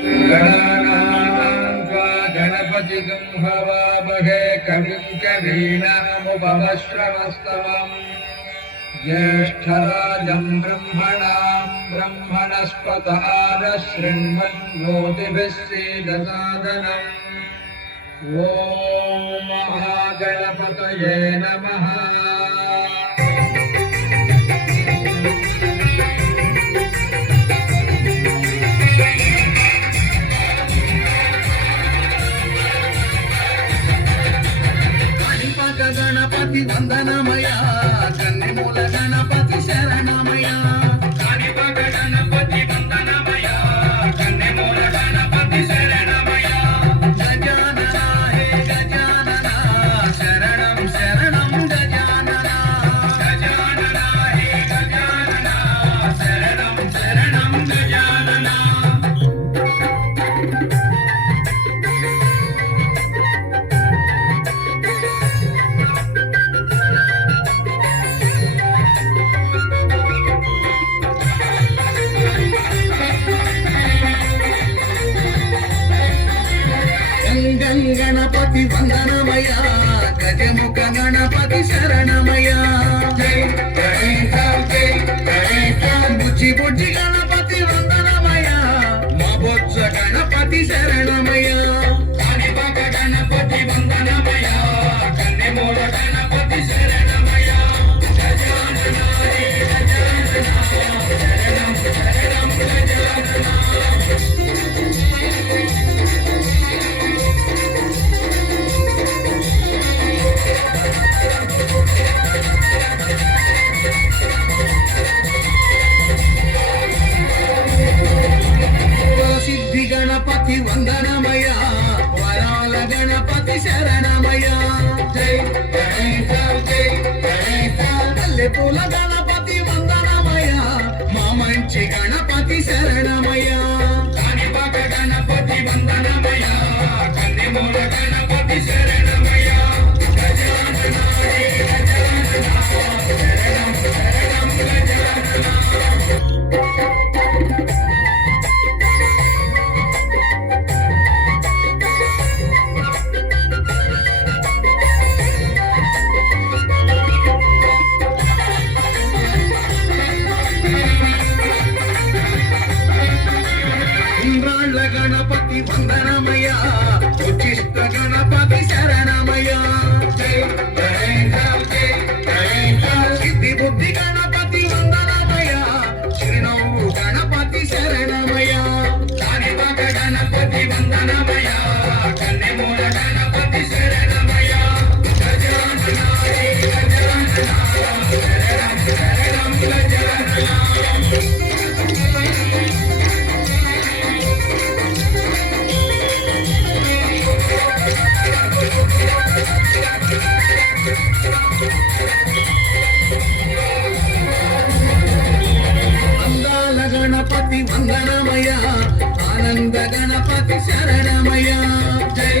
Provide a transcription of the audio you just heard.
गणानां त्वा गणपतिगं हवामहे कविं कवीनामुपमश्रवस्तवम् ज्येष्ठराजं ब्रह्मणस्पत आदशृण्वन्नोतिभिः सीदसादनम् ॐ महागणपतये नमः। गणपति वंदनमया कन्निमूल गणपति शरणमया काणिपाक गणपति वंदनमया कन्निमूल गणपति शरणमया गजानना हे गजानना शरणं शरणं गजानना गजानना हे गजानना शरणं शरणं गजानना गणपति वंदनमया गजमुख गणपति शरणमया जय बुज्जि बुज्जि गणपति वंदनमया मबोत्स गणपति शरणमया काणिपाक गणपति वंदनमया कन्निमूल गणपति शरणमया गजानना हे गजानना शरणं शरणं गजानना। गणपति वंदनमया वराल गणपति शरणमया जय पूल गणपति वंदनमया मामंची गणपति शरणमया काणिपाक गणपति वंदनमया कन्निमूल गणपति शरणमया गजानना हे गजानना शरणं शरणं गजानना। गणपति वंदनमया उच्चिष्ट गणपति शरणमया सिद्धि बुद्धि गणपति वंदनमया श्रीनौ गणपति शरणमया काणिपाक गणपति वंदनमया कन्निमूल गणपति शरणमया गजानना हे गजानना शरणं शरणं गजानना। गणपति वंदनमया आनंद गणपति शरणमया जय